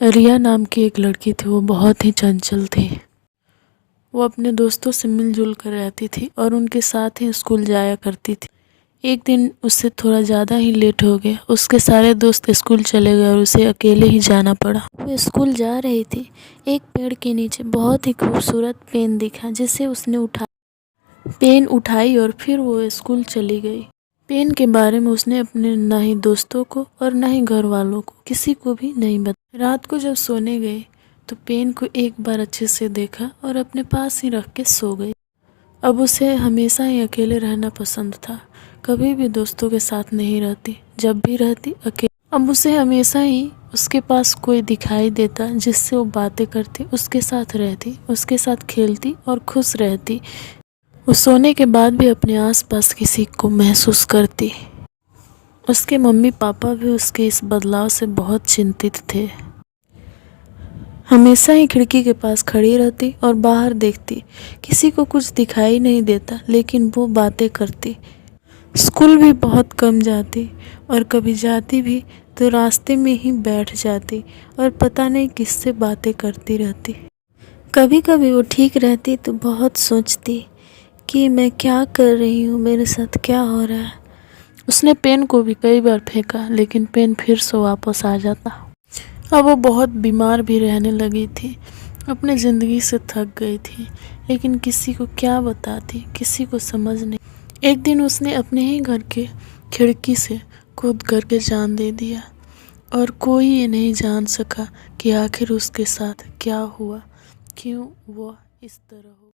रिया नाम की एक लड़की थी। वो बहुत ही चंचल थी। वो अपने दोस्तों से मिलजुल कर रहती थी और उनके साथ ही स्कूल जाया करती थी। एक दिन उससे थोड़ा ज़्यादा ही लेट हो गया। उसके सारे दोस्त स्कूल चले गए और उसे अकेले ही जाना पड़ा। वो स्कूल जा रही थी। एक पेड़ के नीचे बहुत ही खूबसूरत पेन दिखा, जिसे उसने पेन उठाई और फिर वो स्कूल चली गई। पेन के बारे में उसने अपने ना ही दोस्तों को और ना ही घर वालों को किसी को भी नहीं बताया। रात को जब सोने गई तो पेन को एक बार अच्छे से देखा और अपने पास ही रख के सो गई। अब उसे हमेशा ही अकेले रहना पसंद था। कभी भी दोस्तों के साथ नहीं रहती, जब भी रहती अकेले। अब उसे हमेशा ही उसके पास कोई दिखाई देता जिससे वो बातें करती, उसके साथ रहती, उसके साथ खेलती और खुश रहती। वो सोने के बाद भी अपने आसपास किसी को महसूस करती। उसके मम्मी पापा भी उसके इस बदलाव से बहुत चिंतित थे। हमेशा ही खिड़की के पास खड़ी रहती और बाहर देखती। किसी को कुछ दिखाई नहीं देता, लेकिन वो बातें करती। स्कूल भी बहुत कम जाती और कभी जाती भी तो रास्ते में ही बैठ जाती और पता नहीं किससे बातें करती रहती। कभी कभी वो ठीक रहती तो बहुत सोचती कि मैं क्या कर रही हूँ, मेरे साथ क्या हो रहा है। उसने पेन को भी कई बार फेंका, लेकिन पेन फिर से वापस आ जाता। अब वो बहुत बीमार भी रहने लगी थी। अपने ज़िंदगी से थक गई थी, लेकिन किसी को क्या बताती, किसी को समझ नहीं। एक दिन उसने अपने ही घर के खिड़की से कूद करके जान दे दिया और कोई ये नहीं जान सका कि आखिर उसके साथ क्या हुआ, क्यों वो इस तरह हो।